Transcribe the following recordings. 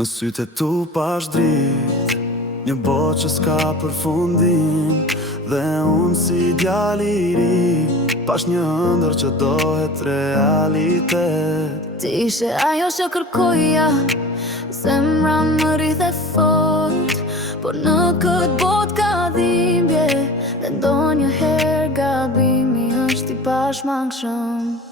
Në sytë e tu pash drit, një botë që s'ka përfundim. Dhe unë si djali I ri, pash një ëndër që dohet realitet. Ti ishe ajo që kërkoja, zemra më rrithe fort. Por në këtë botë ka dhimbje, dhe ndonjëherë gabimi është I pashmangshëm.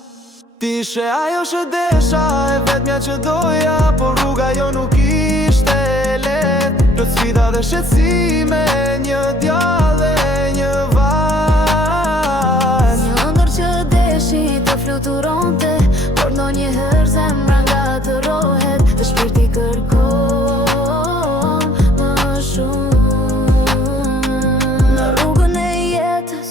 Ti ishe ajo që desha, e vetmja që doja, por rruga jo nuk ishte let. Plot sfida dhe shqetësime, një djallë dhe një vajzë. Një ëndër që deshi të fluturonte, por ndonjëherë zemra ngatërohet, dhe shpirti kërkon më shumë. Në rrugën e jetës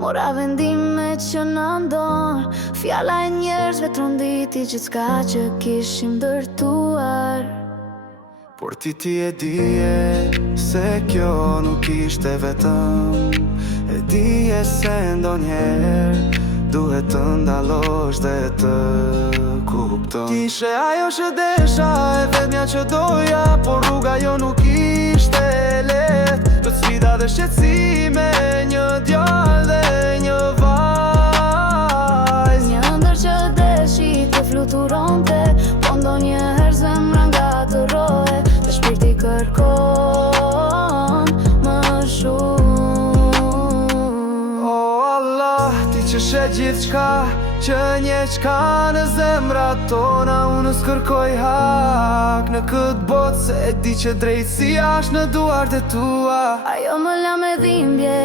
mora vendime që në ndonë, fjalla e njerëzve tronditi gjithçka që kishim ndërtuar. Por ti e dije se kjo nuk ishte vetëm, e dije se ndonjëherë duhet të ndalosh dhe të kupton. Ti ishe ajo që desha, e vetmja që doja, por rruga jo nuk ishte let. Plot sfida dhe shqetësime, një djallë dhe një vajzë. Një ëndër që deshi të fluturonte, po ndonjëherë zemra ngatërohet, dhe shpirti kërkon më shumë. O Allah, ti që she gjithçka, që një qka në zemrat tona, unë s'kërkoj hak në këtë botë, se e di që drejtësia është në duart e tua. Ajo më la me dhimbje,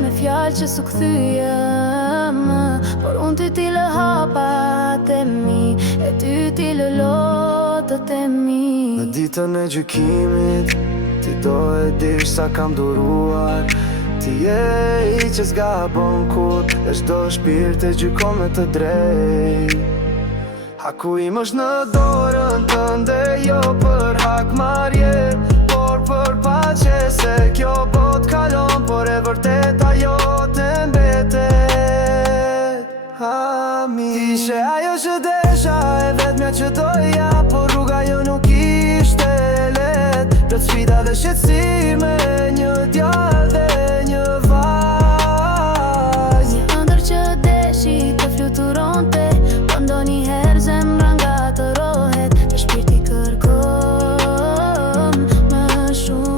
me fjalë që s'u kthyem, por unë ty lë hapat e mi, e ty lë lotët e mi. Në ditën e gjykimit, ti do e dish sa kam duruar. Ti je I që s'gabon kur, e çdo shpirt e gjykon me të drejt. Haku im është në dorën tënde, jo për hakmarrje, por për paqe, se kjo botë kalon, por e vërtet ajo të mbetet. Amin. Ti ishe ajo që desha, e vetmja që doja, por rruga jo nuk ishte let. Plot sfida dhe shqetësime, një djallë